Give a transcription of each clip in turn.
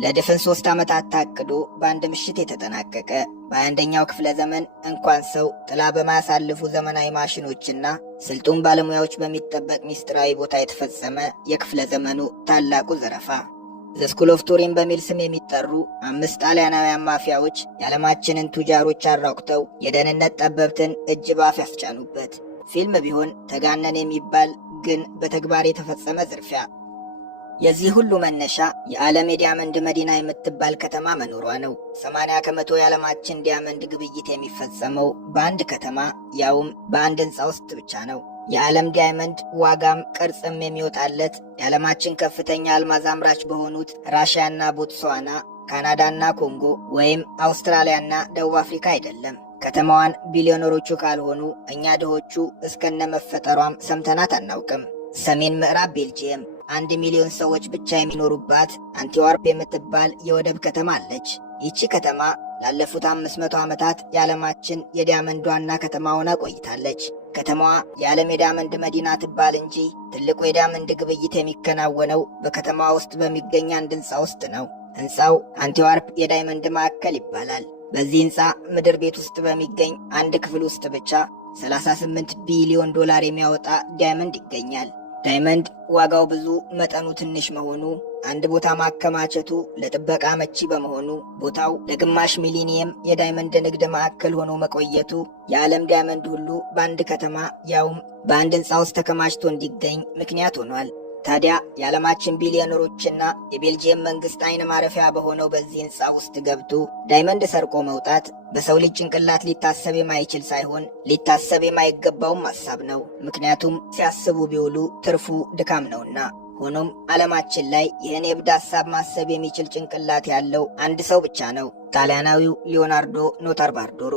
ለድፍን 3 ዓመታት ታቅዶ በአንድ ምሽት የተጠናቀቀ በ21ኛው ክፍለ ዘመን እንኳን ሰው ጥላ በማያሳልፉ ዘመናዊ ማሽኖችና ስልጡን ባለሙያዎች በሚጠበቅ ሚስጥራዊ ቦታ የተፈጸመ የክፍለ ዘመኑ ታላቁ ዘረፋ። ዘ ስኩል ኦፍ ቱሪን በሚል ስም የሚጠሩ 5 ጣሊያናውያን ማፊያዎች የዓለማችንን ቱጃሮች አራቁተው የደህንነት ጠበብትን እጅ ባፍ ያስጫኑበት ፊልም ቢሆን ተጋነን የሚባል ግን በተግባር የተፈጸመ ዝርፊያ። የዚህ ሁሉ መነሻ የዓለም የዲያመንድ መዲና የምትባል ከተማ መኖሯ ነው። 80 ከመቶ የዓለማችን ዲያመንድ ግብይት የሚፈጸመው በአንድ ከተማ ያውም በአንድ ሕንፃ ውስጥ ብቻ ነው። የዓለም ዲያመንድ ዋጋም ቅርጽም የሚወጣለት የዓለማችን ከፍተኛ አልማዝ አምራች በሆኑት ራሽያና ቦትስዋና፣ ካናዳና ኮንጎ ወይም አውስትራሊያና ደቡብ አፍሪካ አይደለም። ከተማዋን ቢሊዮነሮቹ ካልሆኑ እኛ ድሆቹ እስከነ መፈጠሯም ሰምተናት አናውቅም። ሰሜን ምዕራብ ቤልጂየም 1 ሚሊዮን ሰዎች ብቻ የሚኖሩባት አንቲዋርፕ የምትባል የወደብ ከተማ አለች። ይቺ ከተማ ላለፉት 500 ዓመታት የዓለማችን የዲያመንድ ዋና ከተማ ሆና ቆይታለች። ከተማዋ የዓለም የዲያመንድ መዲና ትባል እንጂ ትልቁ የዲያመንድ ግብይት የሚከናወነው በከተማዋ ውስጥ በሚገኝ አንድ ሕንፃ ውስጥ ነው። ሕንፃው አንቲዋርፕ የዳይመንድ ማዕከል ይባላል። በዚህ ሕንፃ ምድር ቤት ውስጥ በሚገኝ አንድ ክፍል ውስጥ ብቻ 38 ቢሊዮን ዶላር የሚያወጣ ዳይመንድ ይገኛል። ዳይመንድ ዋጋው ብዙ መጠኑ ትንሽ መሆኑ አንድ ቦታ ማከማቸቱ ለጥበቃ መቺ በመሆኑ ቦታው ለግማሽ ሚሊኒየም የዳይመንድ ንግድ ማዕከል ሆኖ መቆየቱ የዓለም ዳይመንድ ሁሉ በአንድ ከተማ ያውም በአንድ ሕንፃ ውስጥ ተከማችቶ እንዲገኝ ምክንያት ሆኗል። ታዲያ የዓለማችን ቢሊዮነሮችና የቤልጂየም መንግስት አይን ማረፊያ በሆነው በዚህ ሕንፃ ውስጥ ገብቶ ዳይመንድ ሰርቆ መውጣት በሰው ልጅ ጭንቅላት ሊታሰብ የማይችል ሳይሆን ሊታሰብ የማይገባውም ሐሳብ ነው። ምክንያቱም ሲያስቡ ቢውሉ ትርፉ ድካም ነውና። ሆኖም ዓለማችን ላይ ይህን የእብድ ሐሳብ ማሰብ የሚችል ጭንቅላት ያለው አንድ ሰው ብቻ ነው፣ ጣሊያናዊው ሊዮናርዶ ኖታርባርዶሮ።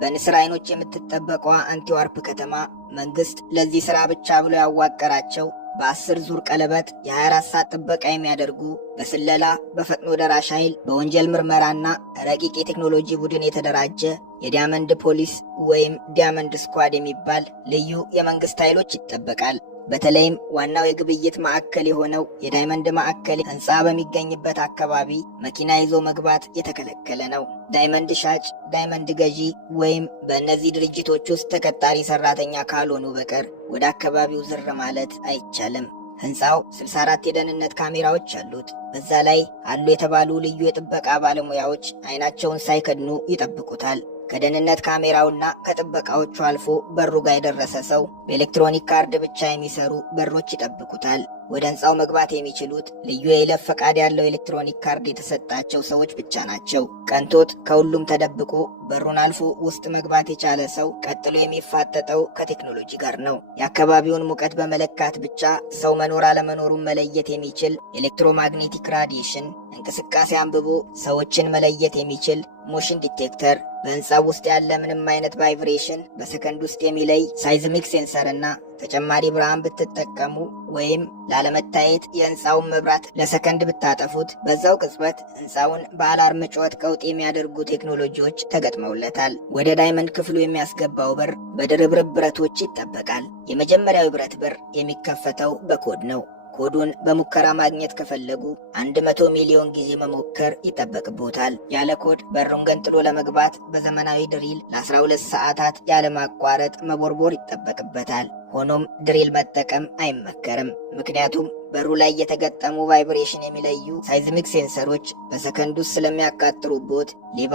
በንስር አይኖች የምትጠበቀዋ አንቲዋርፕ ከተማ መንግስት ለዚህ ሥራ ብቻ ብሎ ያዋቀራቸው በ10 ዙር ቀለበት የ24 ሰዓት ጥበቃ የሚያደርጉ በስለላ በፈጥኖ ደራሽ ኃይል በወንጀል ምርመራና ረቂቅ የቴክኖሎጂ ቡድን የተደራጀ የዲያመንድ ፖሊስ ወይም ዲያመንድ ስኳድ የሚባል ልዩ የመንግስት ኃይሎች ይጠበቃል። በተለይም ዋናው የግብይት ማዕከል የሆነው የዳይመንድ ማዕከል ሕንፃ በሚገኝበት አካባቢ መኪና ይዞ መግባት የተከለከለ ነው። ዳይመንድ ሻጭ፣ ዳይመንድ ገዢ ወይም በእነዚህ ድርጅቶች ውስጥ ተቀጣሪ ሰራተኛ ካልሆኑ በቀር ወደ አካባቢው ዝር ማለት አይቻልም። ሕንፃው 64 የደህንነት ካሜራዎች አሉት። በዛ ላይ አሉ የተባሉ ልዩ የጥበቃ ባለሙያዎች አይናቸውን ሳይከድኑ ይጠብቁታል። ከደህንነት ካሜራውና ከጥበቃዎቹ አልፎ በሩ ጋር የደረሰ ሰው በኤሌክትሮኒክ ካርድ ብቻ የሚሰሩ በሮች ይጠብቁታል። ወደ ሕንፃው መግባት የሚችሉት ልዩ የይለፍ ፈቃድ ያለው ኤሌክትሮኒክ ካርድ የተሰጣቸው ሰዎች ብቻ ናቸው። ቀንቶት ከሁሉም ተደብቆ በሩን አልፎ ውስጥ መግባት የቻለ ሰው ቀጥሎ የሚፋጠጠው ከቴክኖሎጂ ጋር ነው። የአካባቢውን ሙቀት በመለካት ብቻ ሰው መኖር አለመኖሩን መለየት የሚችል ኤሌክትሮማግኔቲክ ራዲዬሽን እንቅስቃሴ አንብቦ ሰዎችን መለየት የሚችል ሞሽን ዲቴክተር፣ በሕንፃው ውስጥ ያለ ምንም አይነት ቫይብሬሽን በሰከንድ ውስጥ የሚለይ ሳይዝሚክ ሴንሰር እና ተጨማሪ ብርሃን ብትጠቀሙ ወይም ላለመታየት የሕንፃውን መብራት ለሰከንድ ብታጠፉት በዛው ቅጽበት ሕንፃውን በአላርም ጩኸት ቀውጥ የሚያደርጉ ቴክኖሎጂዎች ተገጥመውለታል። ወደ ዳይመንድ ክፍሉ የሚያስገባው በር በድርብርብ ብረቶች ይጠበቃል። የመጀመሪያው ብረት በር የሚከፈተው በኮድ ነው። ኮዱን በሙከራ ማግኘት ከፈለጉ 100 ሚሊዮን ጊዜ መሞከር ይጠበቅቦታል። ያለ ኮድ በሩን ገንጥሎ ለመግባት በዘመናዊ ድሪል ለ12 ሰዓታት ያለማቋረጥ መቦርቦር ይጠበቅበታል። ሆኖም ድሪል መጠቀም አይመከርም። ምክንያቱም በሩ ላይ የተገጠሙ ቫይብሬሽን የሚለዩ ሳይዝሚክ ሴንሰሮች በሰከንድ ውስጥ ስለሚያቃጥሩቦት ሌባ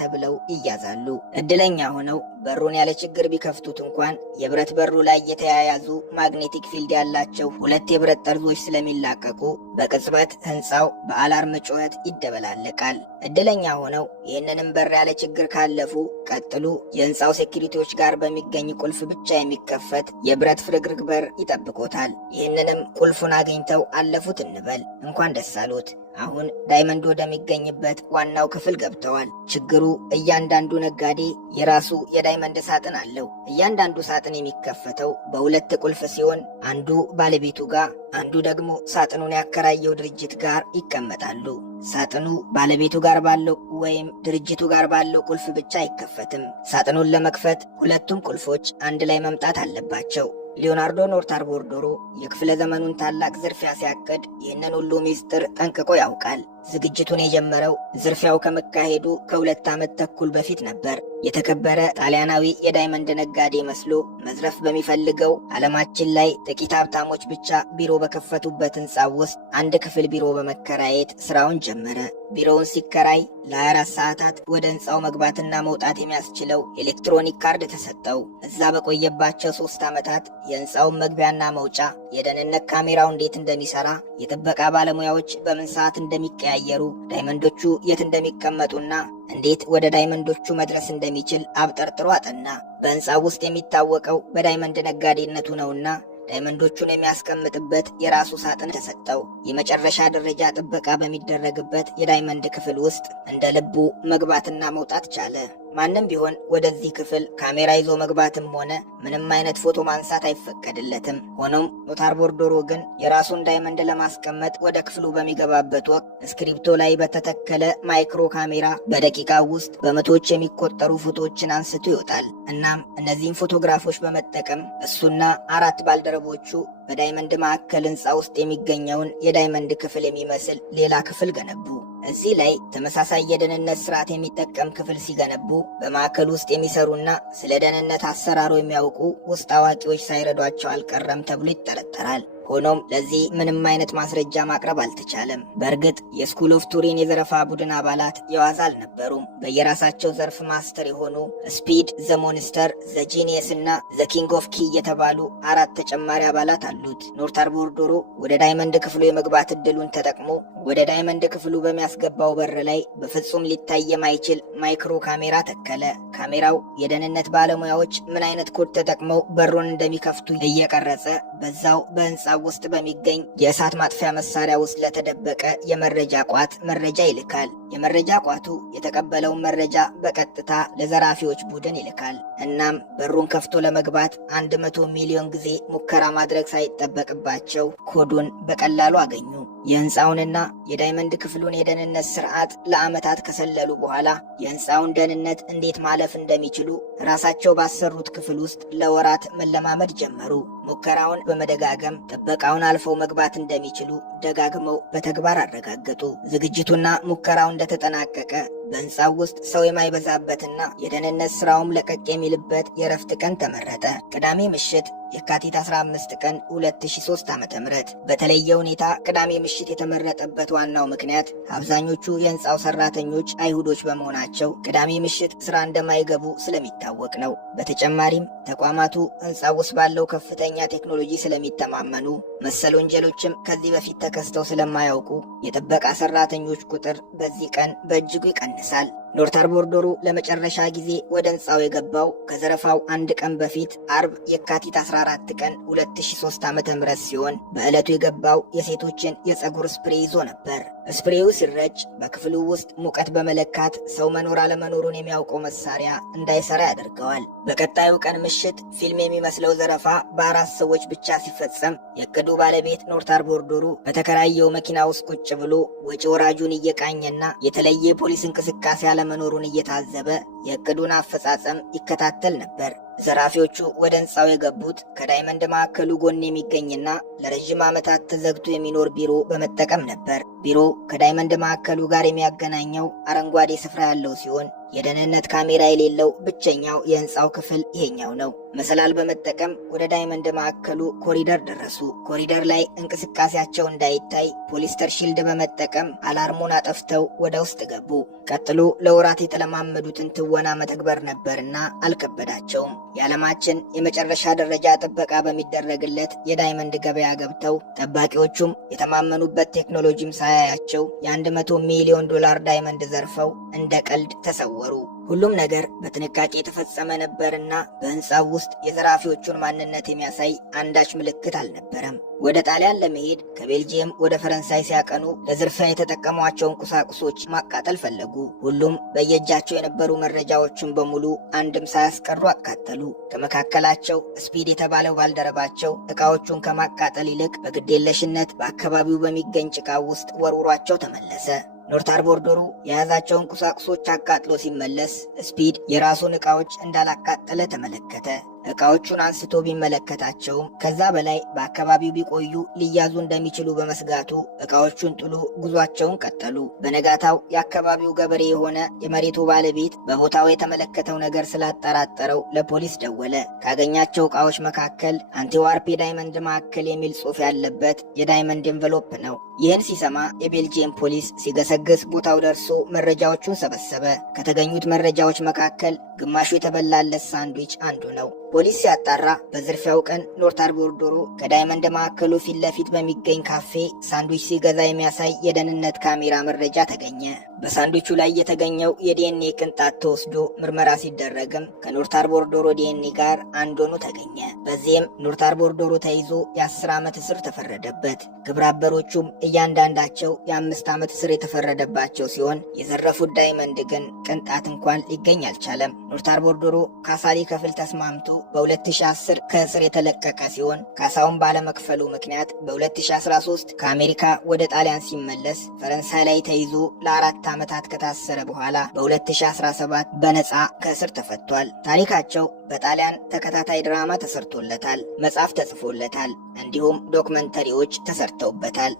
ተብለው ይያዛሉ። እድለኛ ሆነው በሩን ያለ ችግር ቢከፍቱት እንኳን የብረት በሩ ላይ የተያያዙ ማግኔቲክ ፊልድ ያላቸው 2 የብረት ጠርዞች ስለሚላቀቁ በቅጽበት ሕንፃው በአላርም ጩኸት ይደበላለቃል። እድለኛ ሆነው ይህንንም በር ያለ ችግር ካለፉ ቀጥሉ የሕንፃው ሴኩሪቲዎች ጋር በሚገኝ ቁልፍ ብቻ የሚከፈት የብረት ፍርግርግ በር ይጠብቆታል። ይህንንም ቁልፉን አግኝተው አለፉት እንበል። እንኳን ደስ አሎት። አሁን ዳይመንድ ወደሚገኝበት ዋናው ክፍል ገብተዋል። ችግሩ እያንዳንዱ ነጋዴ የራሱ የዳይመንድ ሳጥን አለው። እያንዳንዱ ሳጥን የሚከፈተው በ2 ቁልፍ ሲሆን አንዱ ባለቤቱ ጋር፣ አንዱ ደግሞ ሳጥኑን ያከራየው ድርጅት ጋር ይቀመጣሉ። ሳጥኑ ባለቤቱ ጋር ባለው ወይም ድርጅቱ ጋር ባለው ቁልፍ ብቻ አይከፈትም። ሳጥኑን ለመክፈት 2ቱም ቁልፎች አንድ ላይ መምጣት አለባቸው። ሊዮናርዶ ኖታርባርዶሮ የክፍለ ዘመኑን ታላቅ ዝርፊያ ሲያቅድ ይህንን ሁሉ ሚስጥር ጠንቅቆ ያውቃል። ዝግጅቱን የጀመረው ዝርፊያው ከመካሄዱ ከ2 ዓመት ተኩል በፊት ነበር። የተከበረ ጣሊያናዊ የዳይመንድ ነጋዴ መስሎ መዝረፍ በሚፈልገው ዓለማችን ላይ ጥቂት ሀብታሞች ብቻ ቢሮ በከፈቱበት ሕንፃ ውስጥ አንድ ክፍል ቢሮ በመከራየት ስራውን ጀመረ። ቢሮውን ሲከራይ ለ24 ሰዓታት ወደ ሕንፃው መግባትና መውጣት የሚያስችለው ኤሌክትሮኒክ ካርድ ተሰጠው። እዛ በቆየባቸው 3 ዓመታት የሕንፃውን መግቢያና መውጫ፣ የደህንነት ካሜራው እንዴት እንደሚሰራ፣ የጥበቃ ባለሙያዎች በምን ሰዓት እንደሚቀያየሩ፣ ዳይመንዶቹ የት እንደሚቀመጡና እንዴት ወደ ዳይመንዶቹ መድረስ እንደሚችል አብጠርጥሮ አጠና። በሕንፃው ውስጥ የሚታወቀው በዳይመንድ ነጋዴነቱ ነውና ዳይመንዶቹን የሚያስቀምጥበት የራሱ ሳጥን ተሰጠው። የመጨረሻ ደረጃ ጥበቃ በሚደረግበት የዳይመንድ ክፍል ውስጥ እንደ ልቡ መግባትና መውጣት ቻለ። ማንም ቢሆን ወደዚህ ክፍል ካሜራ ይዞ መግባትም ሆነ ምንም አይነት ፎቶ ማንሳት አይፈቀድለትም። ሆኖም ኖታር ቦርዶሮ ግን የራሱን ዳይመንድ ለማስቀመጥ ወደ ክፍሉ በሚገባበት ወቅት እስክሪፕቶ ላይ በተተከለ ማይክሮ ካሜራ በደቂቃ ውስጥ በመቶዎች የሚቆጠሩ ፎቶዎችን አንስቶ ይወጣል። እናም እነዚህን ፎቶግራፎች በመጠቀም እሱና 4 ባልደረቦቹ በዳይመንድ ማዕከል ሕንፃ ውስጥ የሚገኘውን የዳይመንድ ክፍል የሚመስል ሌላ ክፍል ገነቡ። እዚህ ላይ ተመሳሳይ የደህንነት ስርዓት የሚጠቀም ክፍል ሲገነቡ በማዕከል ውስጥ የሚሰሩና ስለ ደህንነት አሰራሩ የሚያውቁ ውስጥ አዋቂዎች ሳይረዷቸው አልቀረም ተብሎ ይጠረጠራል። ሆኖም ለዚህ ምንም አይነት ማስረጃ ማቅረብ አልተቻለም። በእርግጥ የስኩል ኦፍ ቱሪን የዘረፋ ቡድን አባላት የዋዛ አልነበሩም። በየራሳቸው ዘርፍ ማስተር የሆኑ ስፒድ፣ ዘ ሞንስተር፣ ዘ ጂኒየስ እና ዘ ኪንግ ኦፍ ኪ የተባሉ 4 ተጨማሪ አባላት አሉት። ኖታር ቦርዶሮ ወደ ዳይመንድ ክፍሉ የመግባት እድሉን ተጠቅሞ ወደ ዳይመንድ ክፍሉ በሚያስገባው በር ላይ በፍጹም ሊታይ የማይችል ማይክሮ ካሜራ ተከለ። ካሜራው የደህንነት ባለሙያዎች ምን አይነት ኮድ ተጠቅመው በሩን እንደሚከፍቱ እየቀረጸ በዛው በሕንፃ ውስጥ በሚገኝ የእሳት ማጥፊያ መሳሪያ ውስጥ ለተደበቀ የመረጃ ቋት መረጃ ይልካል። የመረጃ ቋቱ የተቀበለውን መረጃ በቀጥታ ለዘራፊዎች ቡድን ይልካል። እናም በሩን ከፍቶ ለመግባት 100 ሚሊዮን ጊዜ ሙከራ ማድረግ ሳይጠበቅባቸው ኮዱን በቀላሉ አገኙ። የሕንፃውንና የዳይመንድ ክፍሉን የደህንነት ስርዓት ለዓመታት ከሰለሉ በኋላ የሕንፃውን ደህንነት እንዴት ማለፍ እንደሚችሉ ራሳቸው ባሰሩት ክፍል ውስጥ ለወራት መለማመድ ጀመሩ። ሙከራውን በመደጋገም ጥበቃውን አልፈው መግባት እንደሚችሉ ደጋግመው በተግባር አረጋገጡ። ዝግጅቱና ሙከራው እንደተጠናቀቀ በሕንፃው ውስጥ ሰው የማይበዛበትና የደህንነት ስራውም ለቀቅ የሚልበት የእረፍት ቀን ተመረጠ። ቅዳሜ ምሽት የካቲት 15 ቀን 2003 ዓ.ም። በተለየ ሁኔታ ቅዳሜ ምሽት የተመረጠበት ዋናው ምክንያት አብዛኞቹ የሕንፃው ሰራተኞች አይሁዶች በመሆናቸው ቅዳሜ ምሽት ስራ እንደማይገቡ ስለሚታወቅ ነው። በተጨማሪም ተቋማቱ ሕንፃው ውስጥ ባለው ከፍተኛ ቴክኖሎጂ ስለሚተማመኑ መሰል ወንጀሎችም ከዚህ በፊት ተከስተው ስለማያውቁ የጥበቃ ሰራተኞች ቁጥር በዚህ ቀን በእጅጉ ይቀንሳል። ኖታር ቦርዶሮ ለመጨረሻ ጊዜ ወደ ሕንፃው የገባው ከዘረፋው 1 ቀን በፊት አርብ የካቲት 14 ቀን 2003 ዓ.ም ሲሆን በዕለቱ የገባው የሴቶችን የፀጉር ስፕሬ ይዞ ነበር። ስፕሬው ሲረጭ በክፍሉ ውስጥ ሙቀት በመለካት ሰው መኖር አለመኖሩን የሚያውቀው መሳሪያ እንዳይሰራ ያደርገዋል። በቀጣዩ ቀን ምሽት ፊልም የሚመስለው ዘረፋ በ4 ሰዎች ብቻ ሲፈጸም የዕቅዱ ባለቤት ኖታር ቦርዶሮ በተከራየው መኪና ውስጥ ቁጭ ብሎ ወጪ ወራጁን እየቃኘና የተለየ የፖሊስ እንቅስቃሴ አለመኖሩን እየታዘበ የዕቅዱን አፈጻጸም ይከታተል ነበር። ዘራፊዎቹ ወደ ሕንፃው የገቡት ከዳይመንድ ማዕከሉ ጎን የሚገኝና ለረዥም ዓመታት ተዘግቶ የሚኖር ቢሮ በመጠቀም ነበር። ቢሮ ከዳይመንድ ማዕከሉ ጋር የሚያገናኘው አረንጓዴ ስፍራ ያለው ሲሆን የደህንነት ካሜራ የሌለው ብቸኛው የሕንፃው ክፍል ይሄኛው ነው። መሰላል በመጠቀም ወደ ዳይመንድ ማዕከሉ ኮሪደር ደረሱ። ኮሪደር ላይ እንቅስቃሴያቸው እንዳይታይ ፖሊስተር ሺልድ በመጠቀም አላርሙን አጠፍተው ወደ ውስጥ ገቡ። ቀጥሎ ለወራት የተለማመዱትን ትወና መተግበር ነበርና አልከበዳቸውም። የዓለማችን የመጨረሻ ደረጃ ጥበቃ በሚደረግለት የዳይመንድ ገበያ ገብተው ጠባቂዎቹም የተማመኑበት ቴክኖሎጂም ሳያያቸው የ100 ሚሊዮን ዶላር ዳይመንድ ዘርፈው እንደ ቀልድ ተሰወሩ። ሁሉም ነገር በጥንቃቄ የተፈጸመ ነበርና በሕንፃው ውስጥ የዘራፊዎቹን ማንነት የሚያሳይ አንዳች ምልክት አልነበረም። ወደ ጣሊያን ለመሄድ ከቤልጂየም ወደ ፈረንሳይ ሲያቀኑ ለዝርፊያ የተጠቀሟቸውን ቁሳቁሶች ማቃጠል ፈለጉ። ሁሉም በየእጃቸው የነበሩ መረጃዎችን በሙሉ አንድም ሳያስቀሩ አቃጠሉ። ከመካከላቸው ስፒድ የተባለው ባልደረባቸው ዕቃዎቹን ከማቃጠል ይልቅ በግዴለሽነት በአካባቢው በሚገኝ ጭቃ ውስጥ ወርውሯቸው ተመለሰ። ኖታር ቦርዶሮ የያዛቸውን ቁሳቁሶች አቃጥሎ ሲመለስ ስፒድ የራሱን ዕቃዎች እንዳላቃጠለ ተመለከተ። ዕቃዎቹን አንስቶ ቢመለከታቸውም ከዛ በላይ በአካባቢው ቢቆዩ ሊያዙ እንደሚችሉ በመስጋቱ ዕቃዎቹን ጥሎ ጉዟቸውን ቀጠሉ። በነጋታው የአካባቢው ገበሬ የሆነ የመሬቱ ባለቤት በቦታው የተመለከተው ነገር ስላጠራጠረው ለፖሊስ ደወለ። ካገኛቸው ዕቃዎች መካከል አንቲዋርፕ የዳይመንድ ማዕከል የሚል ጽሑፍ ያለበት የዳይመንድ ኤንቨሎፕ ነው። ይህን ሲሰማ የቤልጂየም ፖሊስ ሲገሰግስ ቦታው ደርሶ መረጃዎቹን ሰበሰበ። ከተገኙት መረጃዎች መካከል ግማሹ የተበላለት ሳንድዊች አንዱ ነው። ፖሊስ ሲያጣራ በዝርፊያው ቀን ኖርት አርቦር ዶሮ ከዳይመንድ ማዕከሉ ፊት ለፊት በሚገኝ ካፌ ሳንድዊች ሲገዛ የሚያሳይ የደህንነት ካሜራ መረጃ ተገኘ። በሳንድዊቹ ላይ የተገኘው የዲኤንኤ ቅንጣት ተወስዶ ምርመራ ሲደረግም ከኖርት አርቦር ዶሮ ዲኤንኤ ጋር አንድ ሆኖ ተገኘ። በዚህም ኖርት አርቦር ዶሮ ተይዞ የ10 ዓመት እስር ተፈረደበት። ግብረ አበሮቹም እያንዳንዳቸው የ5 ዓመት እስር የተፈረደባቸው ሲሆን የዘረፉት ዳይመንድ ግን ቅንጣት እንኳን ሊገኝ አልቻለም። ኖርት አርቦር ዶሮ ካሳ ሊከፍል ተስማምቶ በ2010 ከእስር የተለቀቀ ሲሆን ካሳውን ባለመክፈሉ ምክንያት በ2013 ከአሜሪካ ወደ ጣሊያን ሲመለስ ፈረንሳይ ላይ ተይዞ ለ4 ዓመታት ከታሰረ በኋላ በ2017 በነፃ ከእስር ተፈቷል። ታሪካቸው በጣሊያን ተከታታይ ድራማ ተሰርቶለታል፣ መጽሐፍ ተጽፎለታል፣ እንዲሁም ዶክመንተሪዎች ተሰርተውበታል።